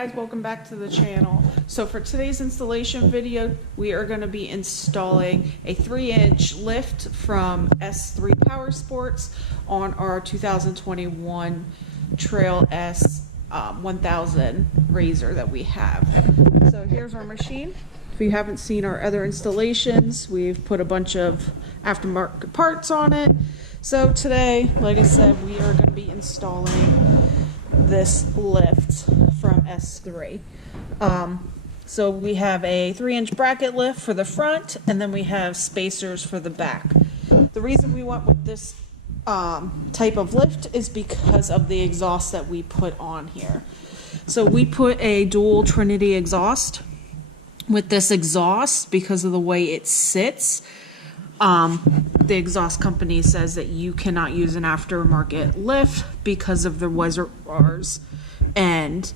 guys, welcome back to the channel. So for today's installation video, we are going to be installing a 3-inch lift from S3 Powersports on our 2021 Trail S 1000 RZR that we have. So here's our machine. If you haven't seen our other installations, we've put a bunch of aftermarket parts on it. So today, like I said, we are going to be installing this lift from S3. So we have a 3-inch bracket lift for the front, and then we have spacers for the back. The reason we went with this type of lift is because of the exhaust that we put on here. So we put a dual Trinity exhaust. With this exhaust, because of the way it sits, the exhaust company says that you cannot use an aftermarket lift because of the reservoirs, and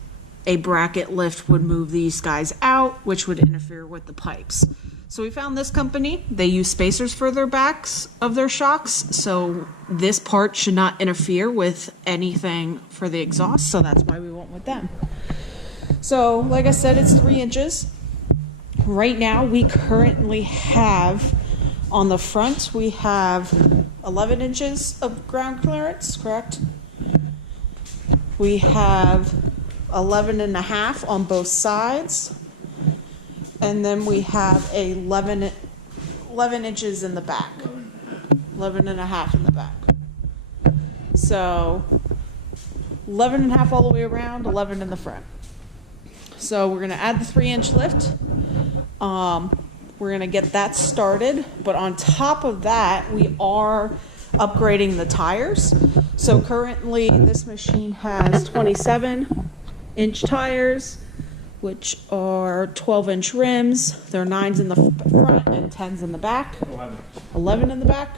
a bracket lift would move these guys out, which would interfere with the pipes. So we found this company. They use spacers for their backs of their shocks, so this part should not interfere with anything for the exhaust, so that's why we went with them. So like I said, it's 3 inches. Right now we currently have, on the front, we have 11 inches of ground clearance, correct? We have 11.5 on both sides. And then we have 11 inches in the back. 11.5 in the back. So 11.5 all the way around, 11 in the front. So we're going to add the 3-inch lift. We're going to get that started, but on top of that, we are upgrading the tires. So currently this machine has 27-inch tires, which are 12-inch rims. There are 9s in the front and 10s in the back. 11 in the back.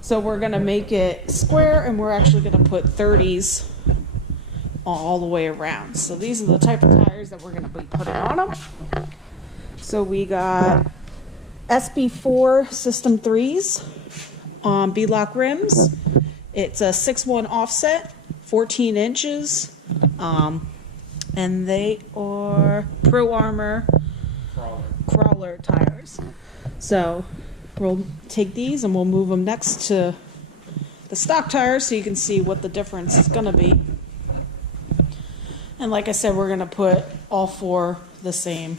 So we're going to make it square, and we're actually going to put 30s all the way around. So these are the type of tires that we're going to be putting on them. So we got SB4 System 3s on B-Lock rims. It's a 6-1 offset, 14 inches, and they are Pro Armor crawler tires. So we'll take these and we'll move them next to the stock tires so you can see what the difference is going to be. And like I said, we're going to put all 4 the same.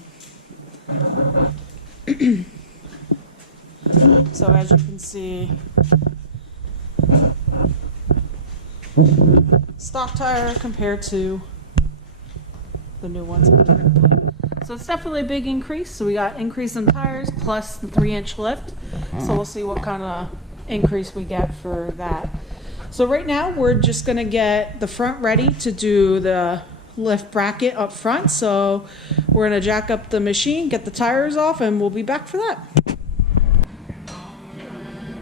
So as you can see, stock tire compared to the new ones we're going to put. So it's definitely a big increase. So we got increase in tires plus the 3-inch lift. So we'll see what kind of increase we get for that. So right now we're just going to get the front ready to do the lift bracket up front. So we're going to jack up the machine, get the tires off, and we'll be back for that.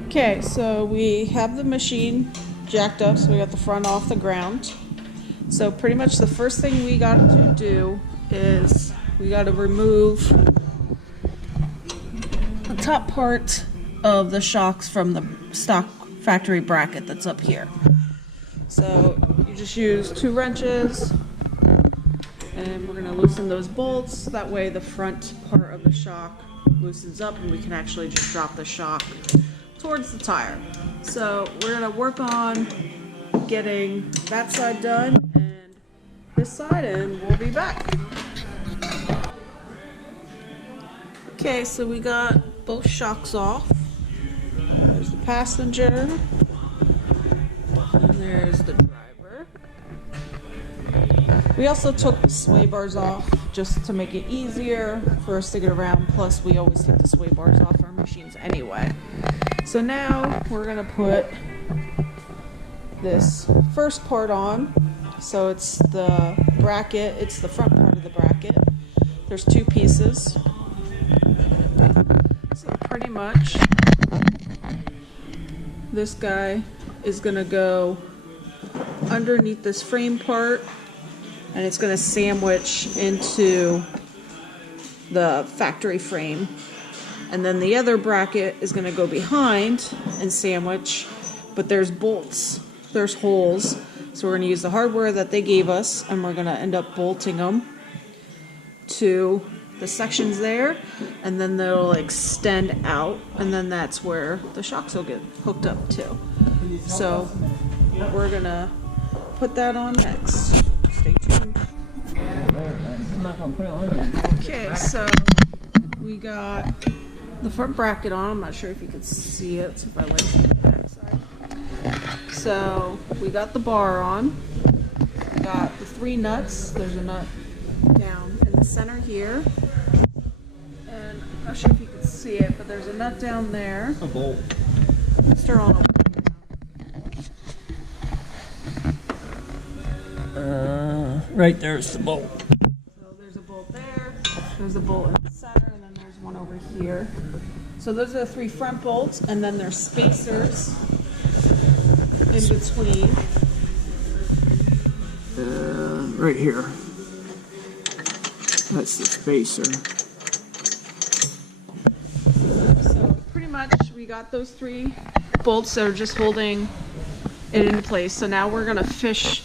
Okay, so we have the machine jacked up, so we got the front off the ground. So pretty much the first thing we got to do is we got to remove the top part of the shocks from the stock factory bracket that's up here. So you just use 2 wrenches, and we're going to loosen those bolts. That way the front part of the shock loosens up and we can actually just drop the shock towards the tire. So we're going to work on getting that side done and this side, and we'll be back. Okay, so we got both shocks off. There's the passenger and there's the driver. We also took the sway bars off just to make it easier for us to get around. Plus, we always take the sway bars off our machines anyway. So now we're going to put this first part on. So it's the bracket, it's the front part of the bracket. There's 2 pieces. So pretty much this guy is going to go underneath this frame part, and it's going to sandwich into the factory frame. And then the other bracket is going to go behind and sandwich, but there's bolts, there's holes So we're going to use the hardware that they gave us, and we're going to end up bolting them to the sections there, and then they'll extend out, and then that's where the shocks will get hooked up to. So we're going to put that on next. Stay tuned. Okay, so we got the front bracket on. I'm not sure if you can see it, so if I like the back side. So we got the bar on. We got the 3 nuts. There's a nut down in the center here. And I'm not sure if you can see it, but there's a nut down there. A bolt. Let's turn on Right there's the bolt. So there's a bolt there, there's a bolt in the center, and then there's one over here. So those are the 3 front bolts, and then there's spacers in between. Right here. That's the spacer. So pretty much we got those 3 bolts that are just holding it into place. So now we're gonna fish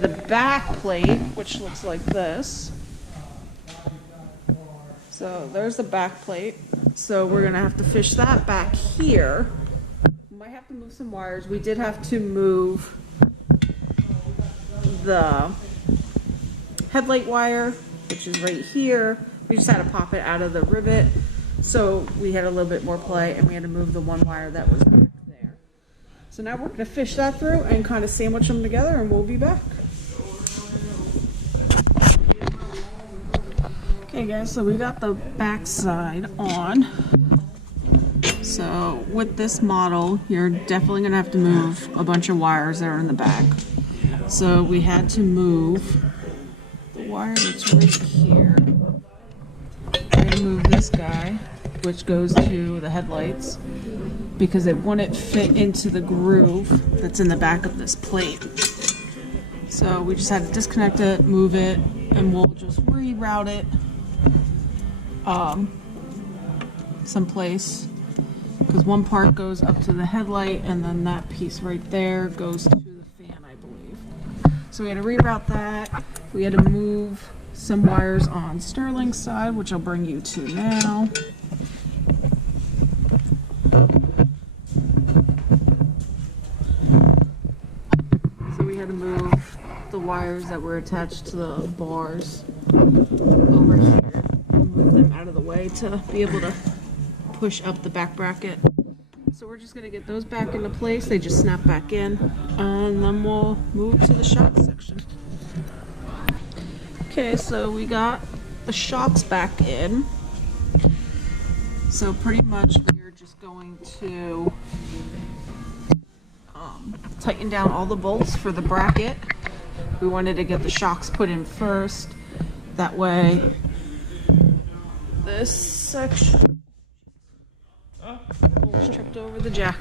the back plate, which looks like this. So there's the back plate. So we're gonna have to fish that back here. We might have to move some wires. We did have to move the headlight wire, which is right here. We just had to pop it out of the rivet. So we had a little bit more play, and we had to move the one wire that was back there. So now we're gonna fish that through and kind of sandwich them together, and we'll be back. Okay guys, so we got the back side on. So with this model, you're definitely gonna have to move a bunch of wires that are in the back. So we had to move the wire that's right here. We're gonna move this guy, which goes to the headlights, because it wouldn't fit into the groove that's in the back of this plate. So we just had to disconnect it, move it, and we'll just reroute it someplace, because one part goes up to the headlight, and then that piece right there goes to the fan, I believe. So we had to reroute that. We had to move some wires on Sterling's side, which I'll bring you to now. So we had to move the wires that were attached to the bars over here, move them out of the way to be able to push up the back bracket. So we're just going to get those back into place. They just snap back in, and then we'll move to the shock section. Okay, so we got the shocks back in. So pretty much we're just going to tighten down all the bolts for the bracket. We wanted to get the shocks put in first. That way, this section, almost tripped over the jack.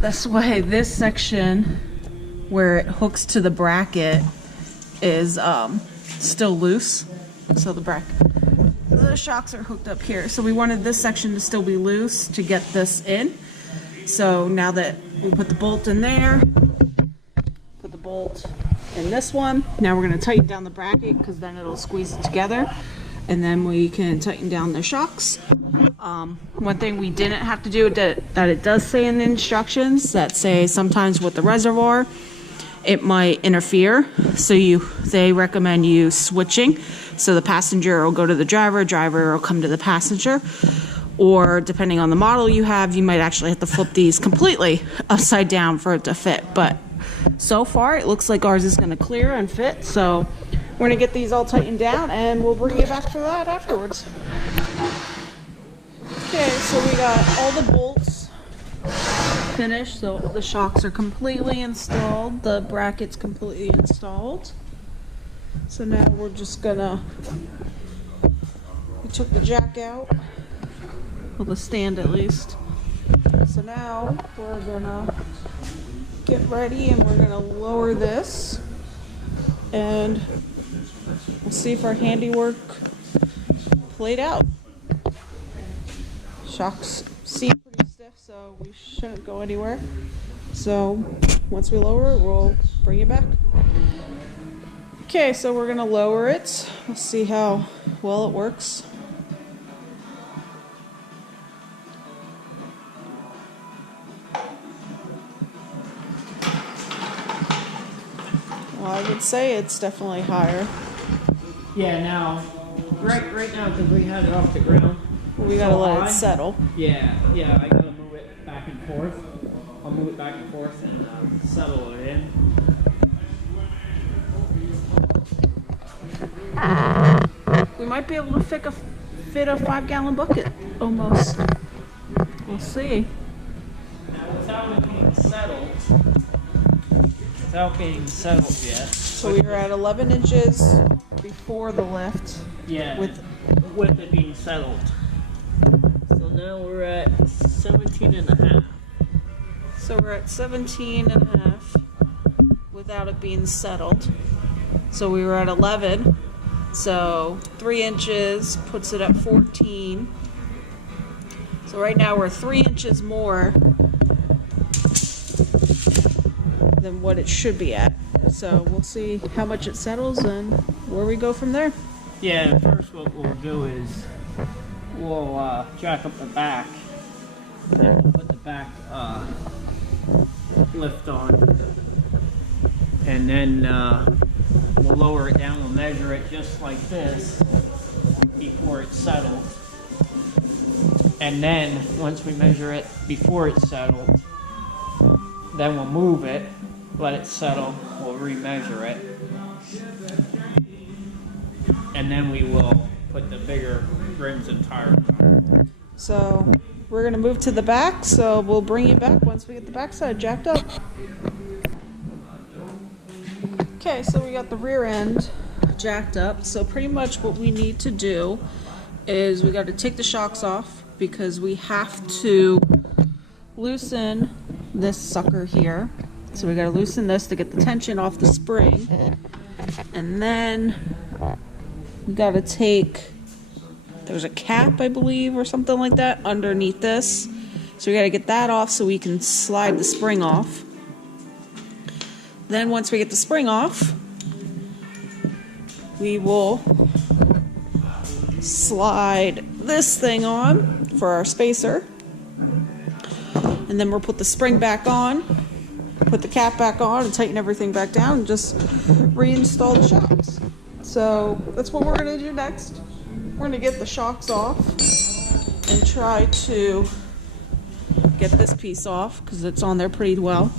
This way, this section where it hooks to the bracket is still loose. So the shocks are hooked up here. So we wanted this section to still be loose to get this in. So now that we put the bolt in there, put the bolt in this one, now we're going to tighten down the bracket, because then it'll squeeze it together, and then we can tighten down the shocks. One thing we didn't have to do that it does say in the instructions that say sometimes with the reservoir it might interfere, so they recommend you switching. So the passenger will go to the driver, driver will come to the passenger, or depending on the model you have, you might actually have to flip these completely upside down for it to fit. But so far it looks like ours is going to clear and fit, so we're going to get these all tightened down and we'll bring you back for that afterwards. Okay, so we got all the bolts finished, so the shocks are completely installed, the bracket's completely installed. So now we're just gonna, we took the jack out, well, the stand at least. So now we're gonna get ready and we're gonna lower this, and we'll see if our handiwork played out. Shocks seem pretty stiff, so we shouldn't go anywhere. So once we lower it, we'll bring it back. Okay, so we're gonna lower it. We'll see how well it works. Well, I would say it's definitely higher. Yeah, now, right now, because we had it off the ground. We gotta let it settle. Yeah, I gotta move it back and forth. I'll move it back and forth and settle it in. We might be able to fit a 5-gallon bucket, almost. We'll see. Now, without being settled yet. So we were at 11 inches before the lift. Yeah, With it being settled. So now we're at 17 and a half. So we're at 17 and a half without it being settled. So we were at 11. So 3 inches puts it at 14. So right now we're 3 inches more than what it should be at. So we'll see how much it settles and where we go from there. Yeah, first what we'll do is we'll jack up the back and we'll put the back lift on, and then we'll lower it down. We'll measure it just like this before it's settled, and then once we measure it before it's settled, then we'll move it, let it settle, we'll remeasure it, and then we will put the bigger rims and tires on. So we're gonna move to the back, so we'll bring you back once we get the backside jacked up. Okay, so we got the rear end jacked up. So pretty much what we need to do is we got to take the shocks off because we have to loosen this sucker here. So we got to loosen this to get the tension off the spring, and then we got to take, there's a cap, I believe, or something like that underneath this. So we got to get that off so we can slide the spring off. Then once we get the spring off, we will slide this thing on for our spacer. And then we'll put the spring back on, put the cap back on, and tighten everything back down and just reinstall the shocks. So that's what we're going to do next. We're going to get the shocks off and try to get this piece off because it's on there pretty well.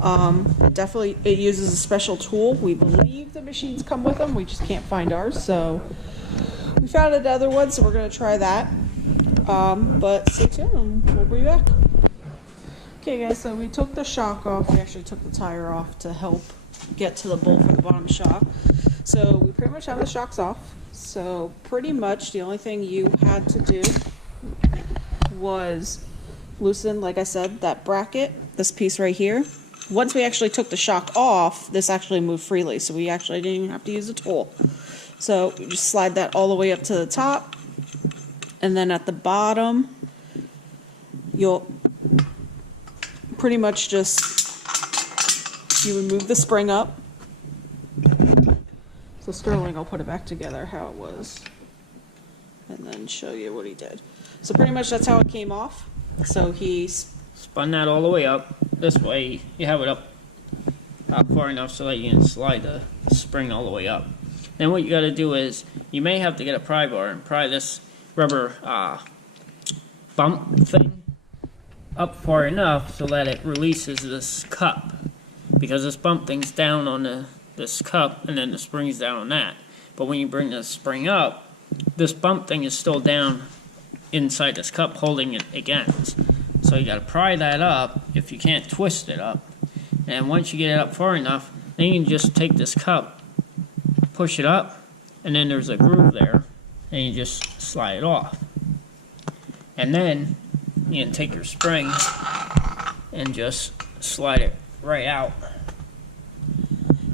It uses a special tool. We believe the machines come with them. We just can't find ours. So we found another one, so we're going to try that. But stay tuned and we'll be back. Okay guys, so we took the shock off. We actually took the tire off to help get to the bolt for the bottom shock. So we pretty much have the shocks off. So pretty much the only thing you had to do was loosen, like I said, that bracket, this piece right here. Once we actually took the shock off, this actually moved freely, so we actually didn't even have to use a tool. So we just slide that all the way up to the top, and then at the bottom, you'll pretty much just, you would move the spring up. So Sterling will put it back together how it was, and then show you what he did. So pretty much that's how it came off. So he Spun that all the way up. This way you have it up far enough so that you can slide the spring all the way up. Then what you got to do is, you may have to get a pry bar and pry this rubber bump thing up far enough so that it releases this cup. Because this bump thing's down on this cup, and then the spring's down on that. But when you bring the spring up, this bump thing is still down inside this cup holding it against. So you got to pry that up if you can't twist it up. And once you get it up far enough, then you can just take this cup, push it up, and then there's a groove there, and you just slide it off. And then you can take your spring and just slide it right out.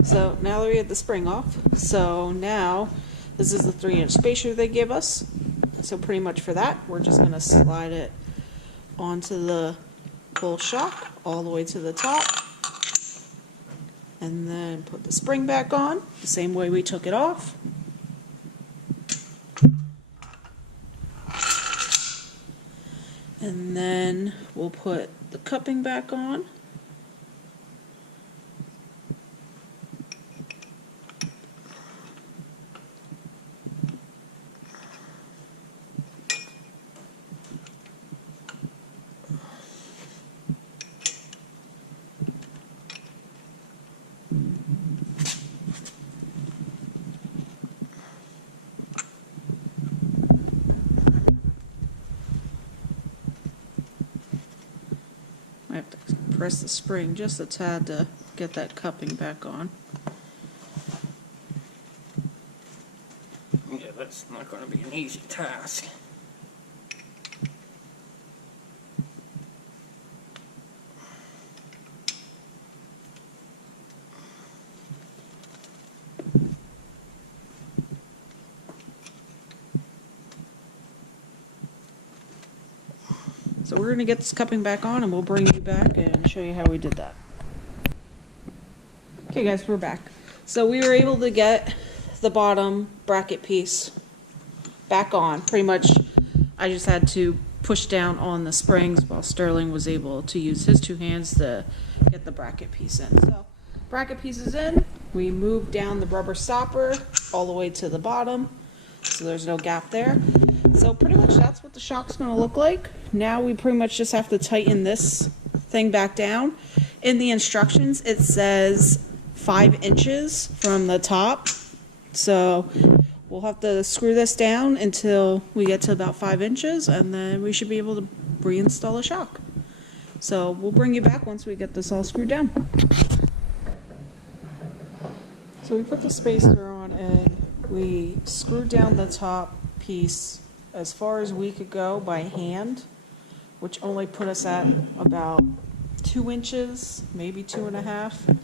So now that we have the spring off, so now this is the 3-inch spacer they give us. So pretty much for that, we're just going to slide it onto the pull shock all the way to the top, and then put the spring back on the same way we took it off. And then we'll put the cupping back on. I have to press the spring just a tad to get that cupping back on. Yeah, that's not going to be an easy task. So we're going to get this cupping back on and we'll bring you back and show you how we did that. Okay guys, we're back. So we were able to get the bottom bracket piece back on. Pretty much I just had to push down on the springs while Sterling was able to use his two hands to get the bracket piece in. So bracket piece is in. We moved down the rubber stopper all the way to the bottom, so there's no gap there. So pretty much that's what the shock's going to look like. Now we pretty much just have to tighten this thing back down. In the instructions it says 5 inches from the top. So we'll have to screw this down until we get to about 5 inches, and then we should be able to reinstall a shock. So we'll bring you back once we get this all screwed down. So we put the spacer on and we screwed down the top piece as far as we could go by hand, which only put us at about 2 inches, maybe 2.5.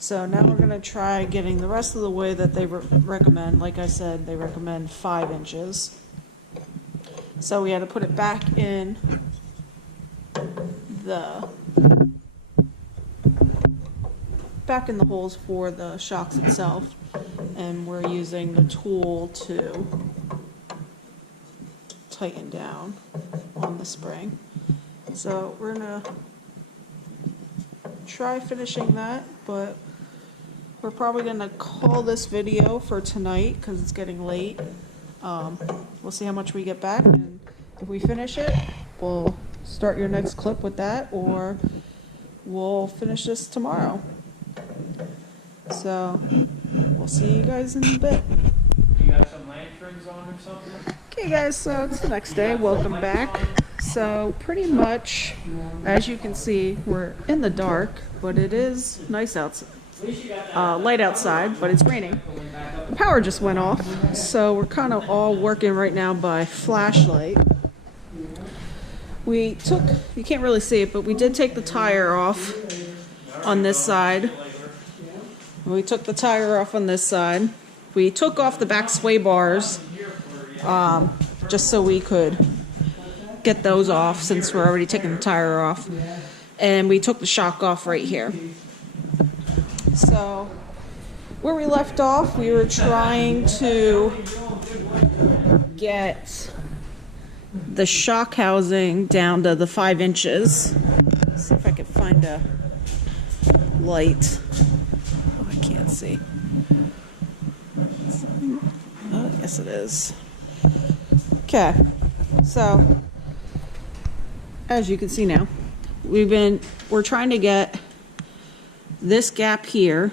So now we're going to try getting the rest of the way that they recommend. Like I said, they recommend 5 inches. So we had to put it back in the holes for the shocks itself, and we're using the tool to tighten down on the spring. So we're gonna try finishing that, but we're probably gonna call this video for tonight because it's getting late. We'll see how much we get back, and if we finish it, we'll start your next clip with that, or we'll finish this tomorrow. So we'll see you guys in a bit. You got some lanterns on or something? Okay guys, so it's the next day. Welcome back. So pretty much, as you can see, we're in the dark, but it is nice outside. Light outside, but it's raining. The power just went off, so we're kind of all working right now by flashlight. We took, you can't really see it, but we did take the tire off on this side. We took the tire off on this side. We took off the back sway bars just so we could get those off since we're already taking the tire off. And we took the shock off right here. So where we left off, we were trying to get the shock housing down to the 5 inches. Let's see if I can find a light. Oh, I can't see. Oh, yes it is. Okay, so as you can see now, we're trying to get this gap here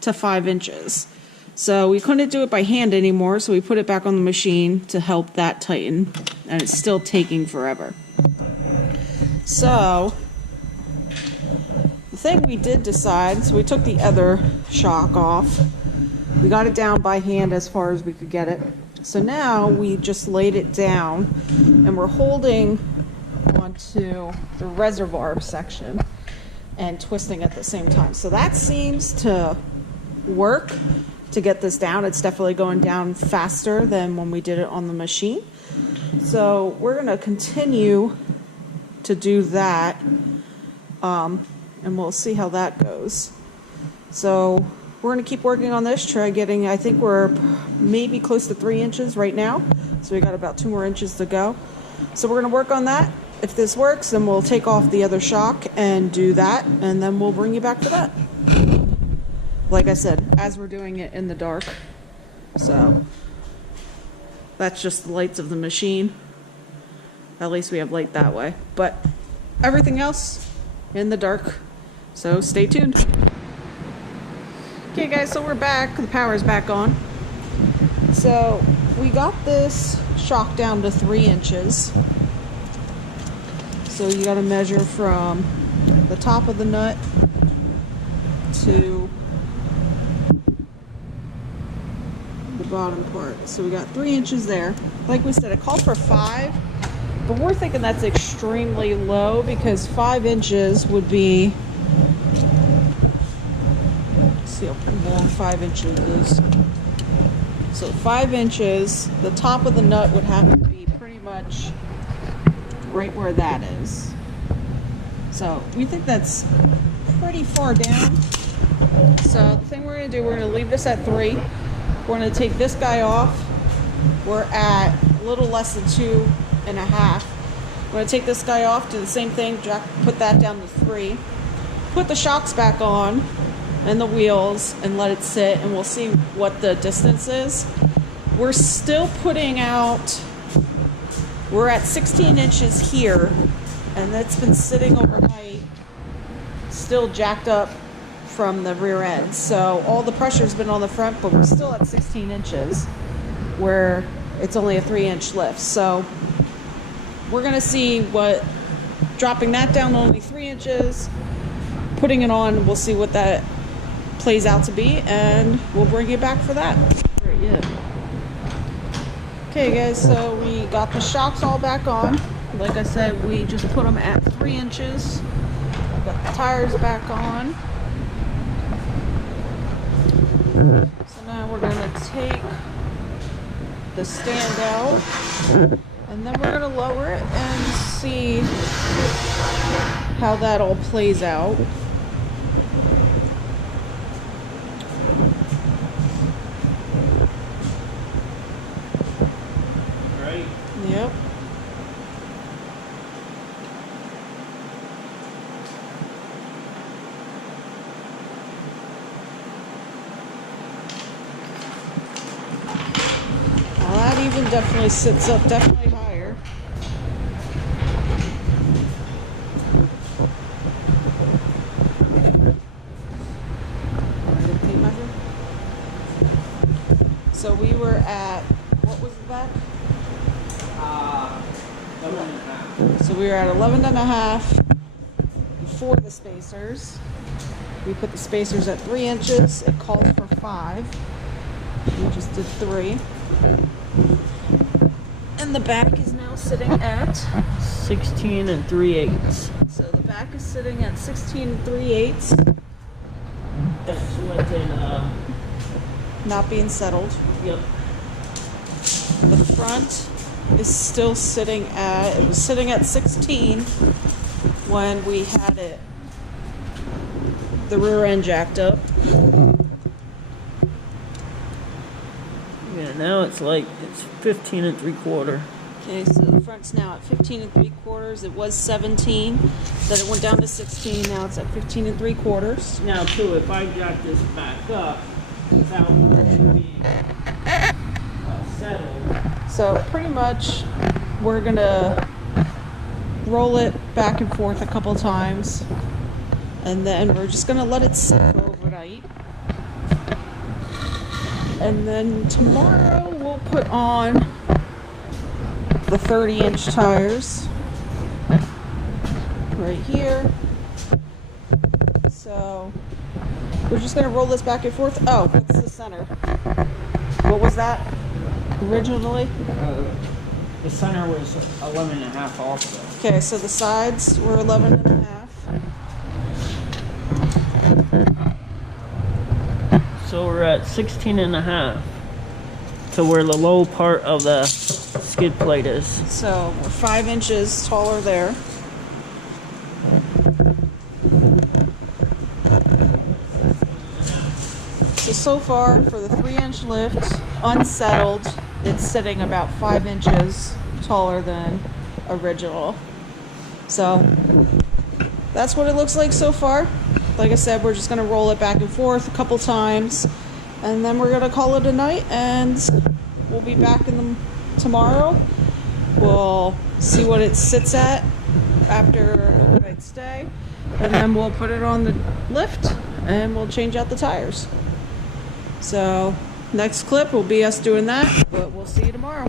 to 5 inches. So we couldn't do it by hand anymore, so we put it back on the machine to help that tighten, and it's still taking forever. So the thing we did decide, so we took the other shock off. We got it down by hand as far as we could get it. So now we just laid it down and we're holding onto the reservoir section and twisting at the same time. So that seems to work to get this down. It's definitely going down faster than when we did it on the machine. So we're going to continue to do that, and we'll see how that goes. So we're going to keep working on this, try getting, I think we're maybe close to 3 inches right now, so we got about 2 more inches to go. So we're going to work on that. If this works, then we'll take off the other shock and do that, and then we'll bring you back for that. Like I said, as we're doing it in the dark. So that's just the lights of the machine. At least we have light that way. But everything else in the dark. So stay tuned. Okay guys, so we're back. The power's back on. So we got this shock down to 3 inches. So you got to measure from the top of the nut to the bottom part. So we got 3 inches there. Like we said, it called for 5, but we're thinking that's extremely low because 5 inches would be, let's see how long 5 inches is. So 5 inches, the top of the nut would have to be pretty much right where that is. So we think that's pretty far down. So the thing we're going to do, we're going to leave this at 3. We're going to take this guy off. We're at a little less than 2.5. We're going to take this guy off, do the same thing, put that down to 3. Put the shocks back on and the wheels and let it sit, and we'll see what the distance is. We're still putting out, we're at 16 inches here, and that's been sitting overnight, still jacked up from the rear end. So all the pressure's been on the front, but we're still at 16 inches where it's only a 3-inch lift. So we're gonna see what, dropping that down to only 3 inches, putting it on, we'll see what that plays out to be, and we'll bring you back for that. Yeah. Okay guys, so we got the shocks all back on. Like I said, we just put them at 3 inches. Got the tires back on. So now we're going to take the stand out, and then we're going to lower it and see how that all plays out. Right? Yep. Even definitely sits up definitely higher. So we were at, what was that? 11.5. So we were at 11.5 before the spacers. We put the spacers at 3 inches. It called for 5. We just did 3. And the back is now sitting at 16 3/8. So the back is sitting at 16 3/8. That's within, Not being settled. yep. The front is still sitting at, it was sitting at 16 when we had it, the rear end jacked up. Yeah, now it's like, it's 15 3/4. Okay, so the front's now at 15 3/4. It was 17. Then it went down to 16. Now it's at 15 3/4. Now too, if I jack this back up without being settled. So pretty much we're gonna roll it back and forth a couple times, and then we're just gonna let it sit overnight. And then tomorrow we'll put on the 30-inch tires right here. So we're just gonna roll this back and forth. Oh, what's the center? What was that originally? The center was 11.5 also. Okay, so the sides were 11.5. So we're at 16.5 to where the low part of the skid plate is. So we're 5 inches taller there. so far for the 3-inch lift, unsettled, it's sitting about 5 inches taller than original. So that's what it looks like so far. Like I said, we're just going to roll it back and forth a couple times, and then we're going to call it a night, and we'll be back tomorrow. We'll see what it sits at after an overnight stay, and then we'll put it on the lift and we'll change out the tires. So next clip will be us doing that, but we'll see you tomorrow.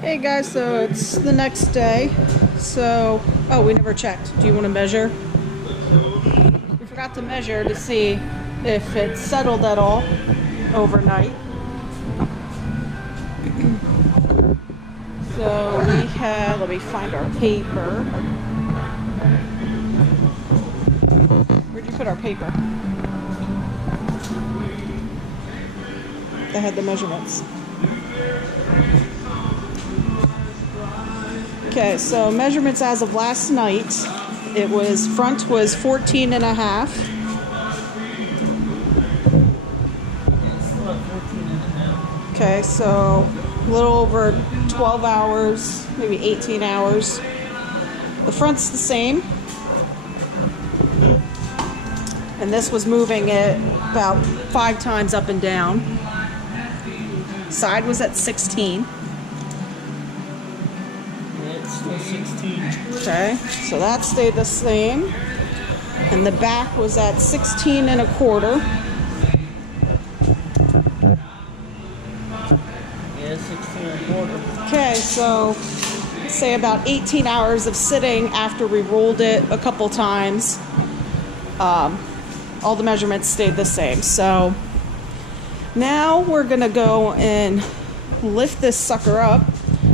Hey guys, so it's the next day. So, oh, we never checked. Do you want to measure? We forgot to measure to see if it settled at all overnight. So we had, let me find our paper. Where'd you put our paper? That had the measurements. Okay, so measurements as of last night, it was, front was 14 and a half. Okay, so a little over 12 hours, maybe 18 hours. The front's the same. And this was moving it about 5 times up and down. Side was at 16. It's still 16. Okay, so that stayed the same. And the back was at 16 and a quarter. Yeah, 16 and a quarter. Okay, so say about 18 hours of sitting after we rolled it a couple times. All the measurements stayed the same. So now we're gonna go and lift this sucker up.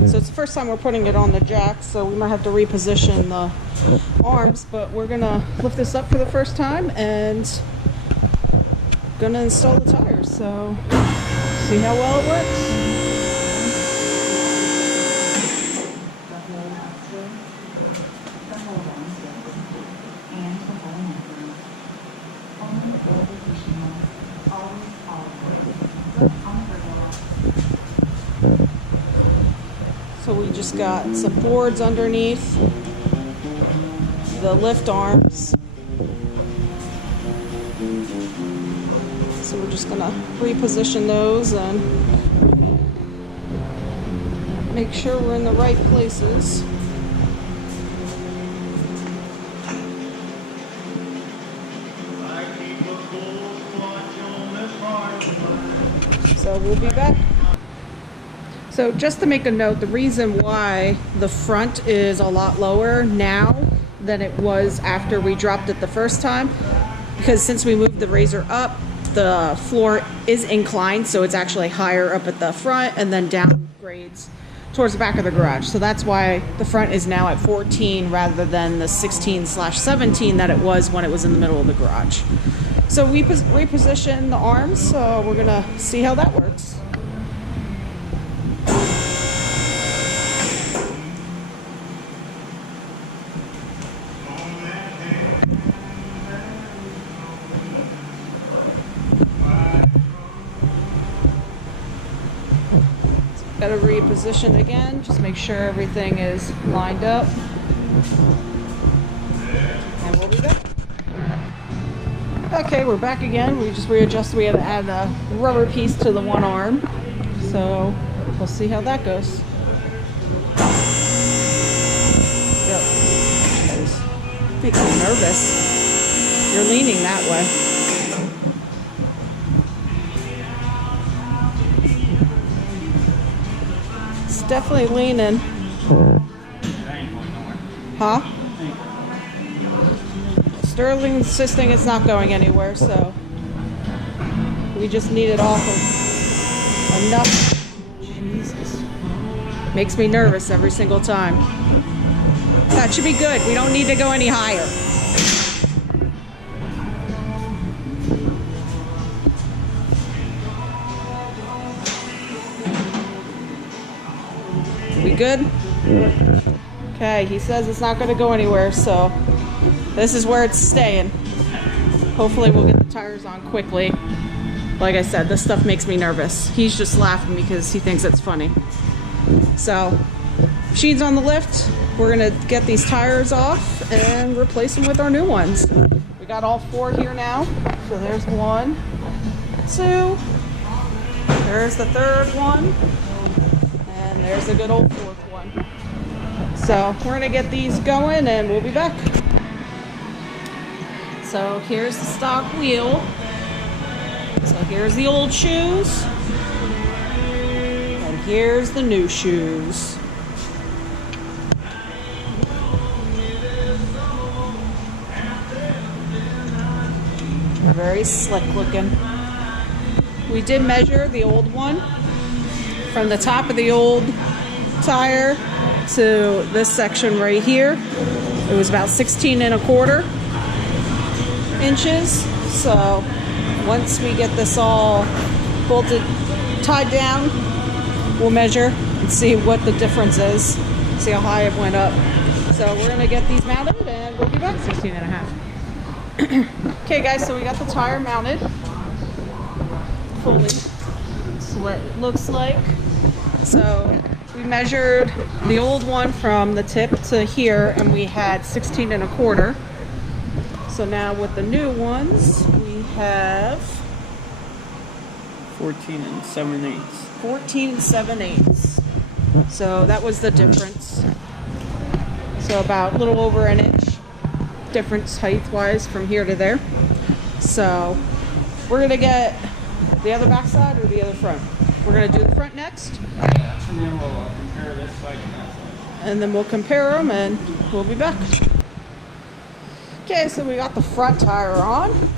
So it's the first time we're putting it on the jack, so we might have to reposition the arms, but we're gonna lift this up for the first time and gonna install the tires. So see how well it works. So we just got some boards underneath the lift arms. So we're just gonna reposition those and make sure we're in the right places. So we'll be back. So just to make a note, the reason why the front is a lot lower now than it was after we dropped it the first time, because since we moved the RZR up, the floor is inclined, so it's actually higher up at the front and then down grades towards the back of the garage. So that's why the front is now at 14 rather than the 16/17 that it was when it was in the middle of the garage. So we reposition the arms, so we're gonna see how that works. Got to reposition again, just make sure everything is lined up. And we'll be back. Okay, we're back again. We just readjusted. We had to add a rubber piece to the one arm. So we'll see how that goes. Yep. Makes me nervous. You're leaning that way. Definitely leaning. Huh? Sterling's insisting it's not going anywhere, so we just need it off of enough. Jesus. Makes me nervous every single time. That should be good. We don't need to go any higher. We good? Okay, he says it's not going to go anywhere, so this is where it's staying. Hopefully we'll get the tires on quickly. Like I said, this stuff makes me nervous. He's just laughing because he thinks it's funny. So, machine's on the lift. We're gonna get these tires off and replace them with our new ones. We got all 4 here now. So there's 1, 2, there's the 3rd one, and there's the good old 4th one. So we're gonna get these going and we'll be back. So here's the stock wheel. So here's the old shoes. And here's the new shoes. They're very slick looking. We did measure the old one from the top of the old tire to this section right here. It was about 16¼ inches. So once we get this all bolted, tied down, we'll measure and see what the difference is. See how high it went up. So we're gonna get these mounted and we'll be back. 16½. Okay guys, so we got the tire mounted fully. That's what it looks like. So we measured the old one from the tip to here and we had 16¼ So now with the new ones, we have 14 7/8. 14 7/8. So that was the difference. So about a little over an inch difference height-wise from here to there. So we're gonna get the other back side or the other front. We're gonna do the front next. And then we'll compare this side and that side. And then we'll compare them and we'll be back. Okay, so we got the front tire on.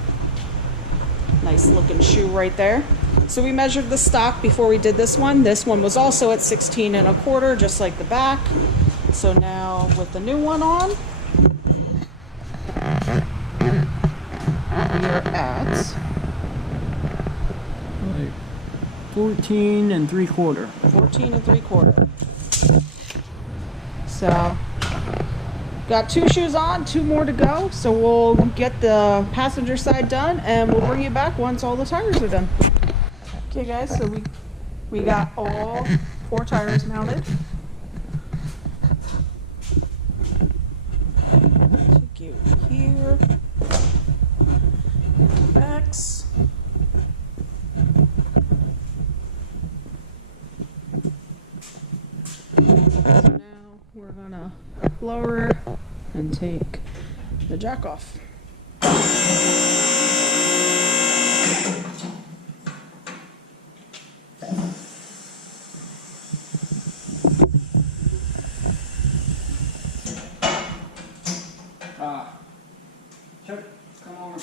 Nice looking shoe right there. So we measured the stock before we did this one. This one was also at 16¼ just like the back. So now with the new one on, we are at 14 3/4. 14 3/4. So got 2 shoes on, 2 more to go. So we'll get the passenger side done and we'll bring you back once all the tires are done. Okay guys, so we got all 4 tires mounted. Take you here. X. So now we're gonna lower and take the jack off. Chuck, come over.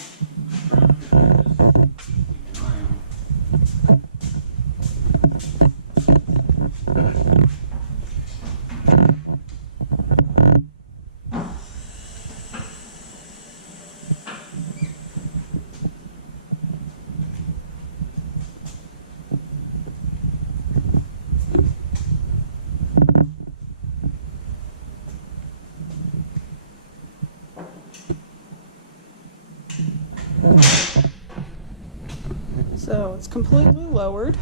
So it's completely lowered.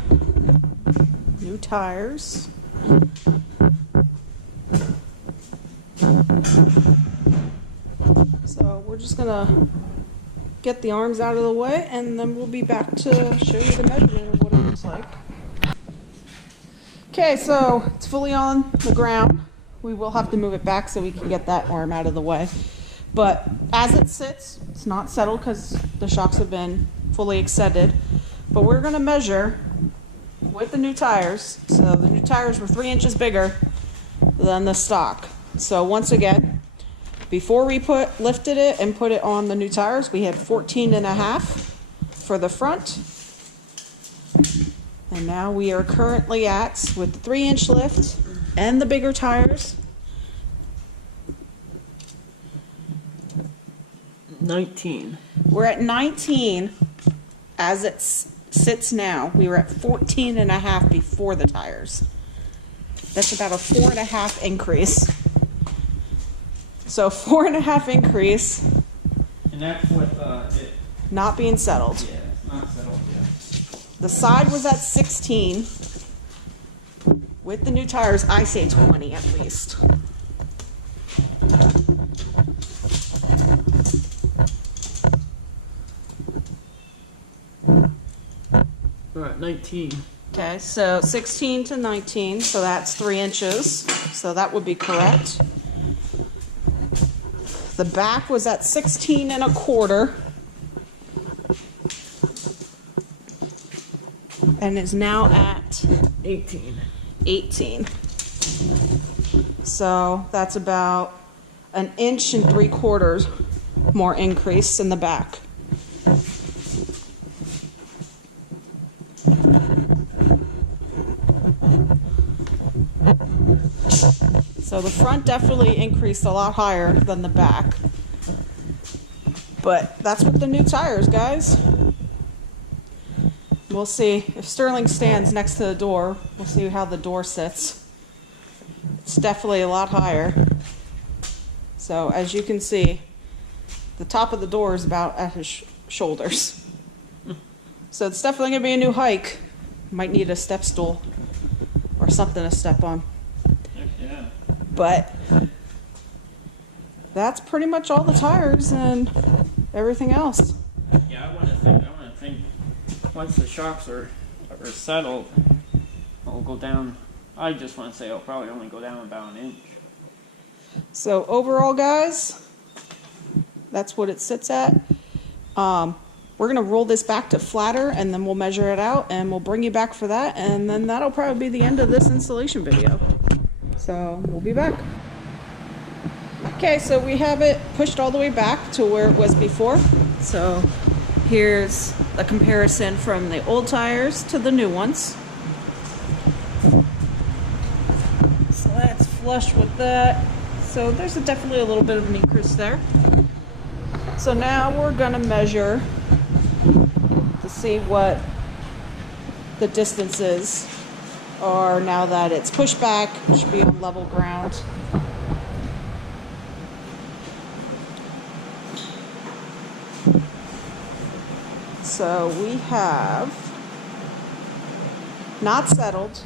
New tires. So we're just gonna get the arms out of the way and then we'll be back to show you the measurement of what it looks like. Okay, so it's fully on the ground. We will have to move it back so we can get that arm out of the way. But as it sits, it's not settled because the shocks have been fully extended. But we're gonna measure with the new tires. So the new tires were 3 inches bigger than the stock. So once again, before we lifted it and put it on the new tires, we had 14½ for the front. And now we are currently at, with the 3-inch lift and the bigger tires, 19. We're at 19 as it sits now. We were at 14½ before the tires. That's about a 4½ increase. So 4½ increase. And that's with not being settled. Yeah, it's not settled yet. The side was at 16. With the new tires, I say 20 at least. We're at 19. Okay, so 16 to 19, so that's 3 inches. So that would be correct. The back was at 16 and a quarter. And is now at 18. 18. So that's about 1 3/4 inches more increase in the back. So the front definitely increased a lot higher than the back. But that's with the new tires, guys. We'll see if Sterling stands next to the door. We'll see how the door sits. It's definitely a lot higher. So as you can see, the top of the door is about at his shoulders. So it's definitely gonna be a new hike. Might need a step stool or something to step on. Heck yeah. But that's pretty much all the tires and everything else. Yeah, I want to think once the shocks are settled, it'll go down. I just want to say it'll probably only go down about 1 inch. So overall, guys, that's what it sits at. We're gonna roll this back to flatter and then we'll measure it out and we'll bring you back for that, and then that'll probably be the end of this installation video. So we'll be back. Okay, so we have it pushed all the way back to where it was before. So here's a comparison from the old tires to the new ones. So that's flush with that. So there's definitely a little bit of an increase there. So now we're gonna measure to see what the distances are now that it's pushed back. It should be on level ground. So we have not settled.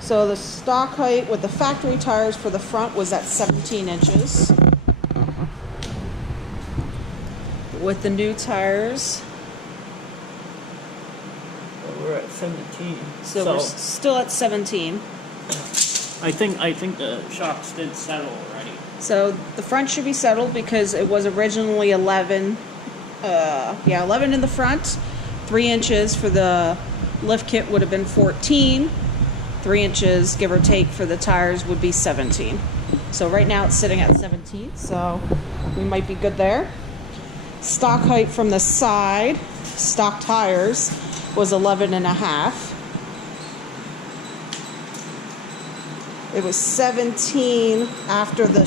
So the stock height with the factory tires for the front was at 17 inches. With the new tires, We're at 17. so we're still at 17. I think the shocks did settle already. So the front should be settled because it was originally 11. 11 in the front, 3 inches for the lift kit would have been 14. 3 inches, give or take, for the tires would be 17. So right now it's sitting at 17, so we might be good there. Stock height from the side, stock tires, was 11.5. It was 17 after the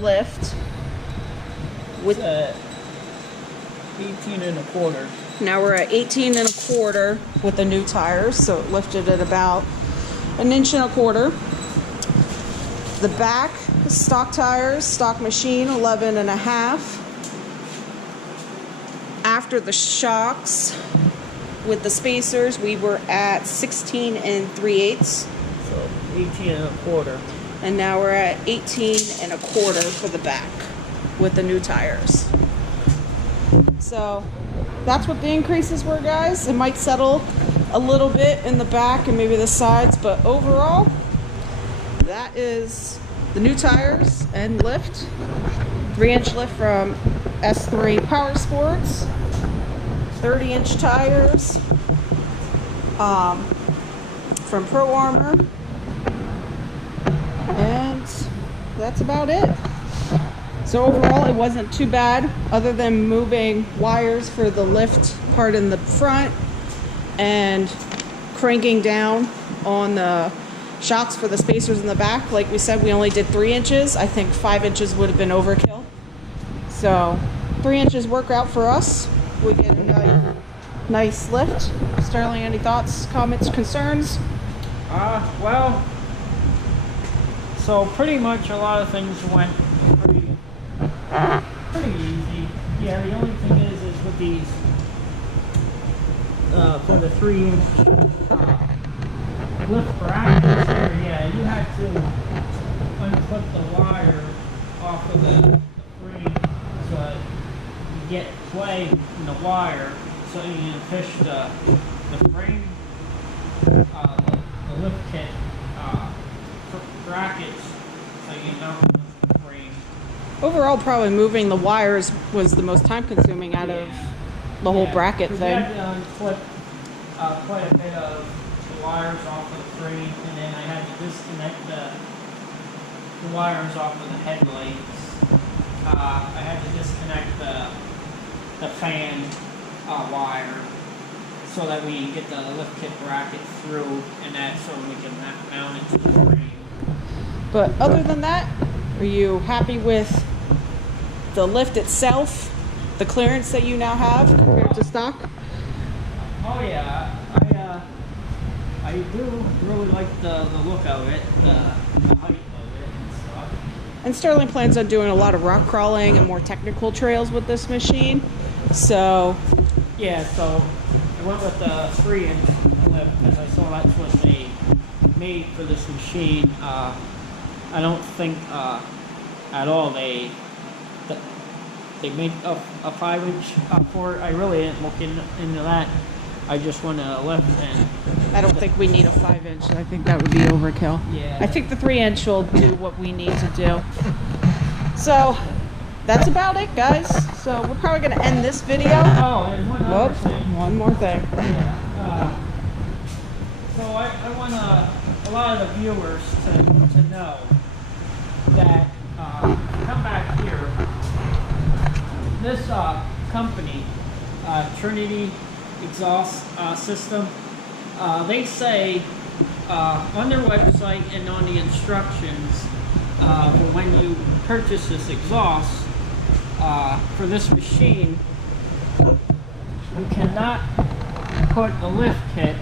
lift. With 18.25. now we're at 18.25 with the new tires, so it lifted at about 1.25 inches. The back, stock tires, stock machine, 11.5. After the shocks with the spacers, we were at 16 3/8. So 18.25. And now we're at 18.25 for the back with the new tires. So that's what the increases were, guys. It might settle a little bit in the back and maybe the sides, but overall, that is the new tires and lift. 3-inch lift from S3 Powersports. 30-inch tires from Pro Armor. And that's about it. So overall, it wasn't too bad, other than moving wires for the lift part in the front and cranking down on the shocks for the spacers in the back. Like we said, we only did 3 inches. I think 5 inches would have been overkill. So 3 inches work out for us. We get a nice lift. Sterling, any thoughts, comments, concerns? Well, so pretty much a lot of things went pretty easy. Yeah, the only thing is with these for the 3-inch lift brackets here, yeah, you had to unclip the wire off of the frame so you get play in the wire so you can fish the frame, the lift kit brackets so you can mount the frame. Overall, probably moving the wires was the most time consuming out of the whole bracket We thing. had to unclip quite a bit of the wires off of the frame, and then I had to disconnect the wires off of the headlights. I had to disconnect the fan wire so that we get the lift kit bracket through, and that so we can mount it to the frame. But other than that, are you happy with the lift itself, the clearance that you now have compared to stock? Oh yeah, I do really like the look of it, the height of it and stuff. And Sterling plans on doing a lot of rock crawling and more technical trails with this machine. So, Yeah, so I went with the 3-inch lift because I saw that's what they made for this machine. I don't think at all they make a 5-inch for it. I really didn't look into that. I just want to lift, and I don't think we need a 5-inch. I think that would be overkill. yeah. I think the 3-inch will do what we need to do. So, that's about it, guys. So, we're probably going to end this video. Oh, and one other Whoops, thing. one more thing. Yeah. So I want a lot of the viewers to know that come back here. This company, Trinity Exhaust System, they say on their website and on the instructions for when you purchase this exhaust for this machine, you cannot put a lift kit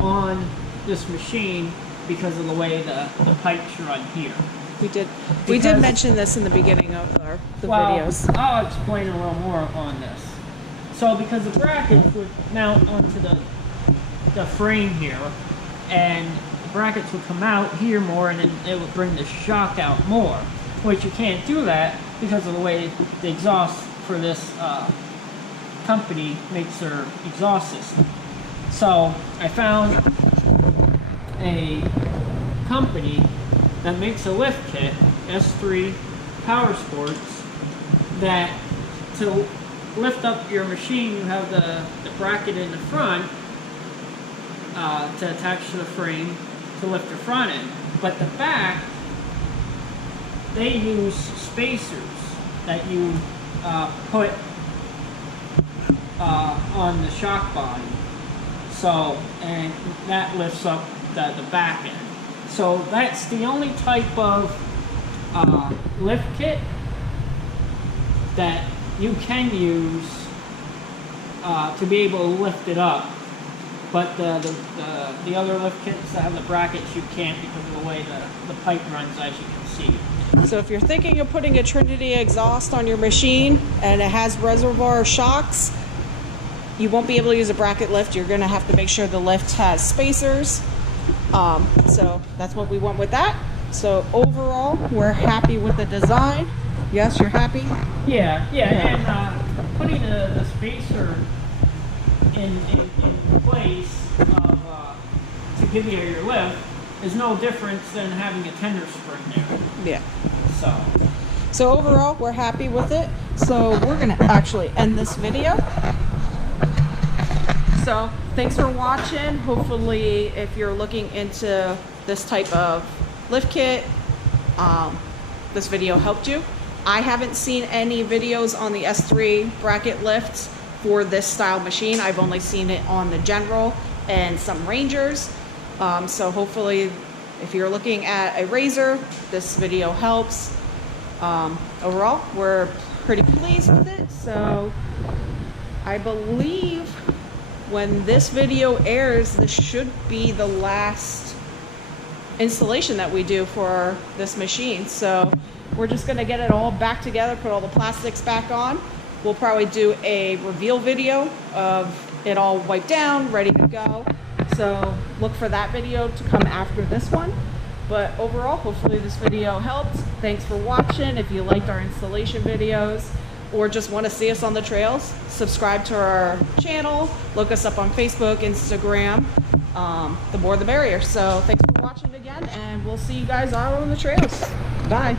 on this machine because of the way the pipes run here. We did Because- mention this in the beginning of the Well, videos. I'll explain a little more on this. So because the brackets would mount onto the frame here, and the brackets would come out here more, and then it would bring the shock out more, which you can't do that because of the way the exhaust for this company makes their exhaust system. So I found a company that makes a lift kit, S3 Powersports, that to lift up your machine, you have the bracket in the front to attach to the frame to lift the front end. But the back, they use spacers that you put on the shock body. So, and that lifts up the back end. So that's the only type of lift kit that you can use to be able to lift it up. But the other lift kits that have the brackets, you can't because of the way the pipe runs, as you can see. So if you're thinking of putting a Trinity exhaust on your machine and it has reservoir shocks, you won't be able to use a bracket lift. You're going to have to make sure the lift has spacers. So that's what we went with that. So overall, we're happy with the design. Yes, you're happy? Yeah. And putting the spacer in place of, to give you your lift is no difference than having a tender spring there. Yeah. So overall, we're happy with it. So we're going to actually end this video. So thanks for watching. Hopefully, if you're looking into this type of lift kit, this video helped you. I haven't seen any videos on the S3 bracket lifts for this style machine. I've only seen it on the General and some Rangers. So hopefully, if you're looking at a Razor, this video helps. Overall, we're pretty pleased with it. So I believe when this video airs, this should be the last installation that we do for this machine. So we're just gonna get it all back together, put all the plastics back on, we'll probably do a reveal video of it all wiped down, ready to go. So look for that video to come after this one. But overall, hopefully this video helped. Thanks for watching. If you liked our installation videos or just want to see us on the trails, subscribe to our channel. Look us up on Facebook, Instagram. The more the merrier. So thanks for watching again, and we'll see you guys out on the trails. Bye.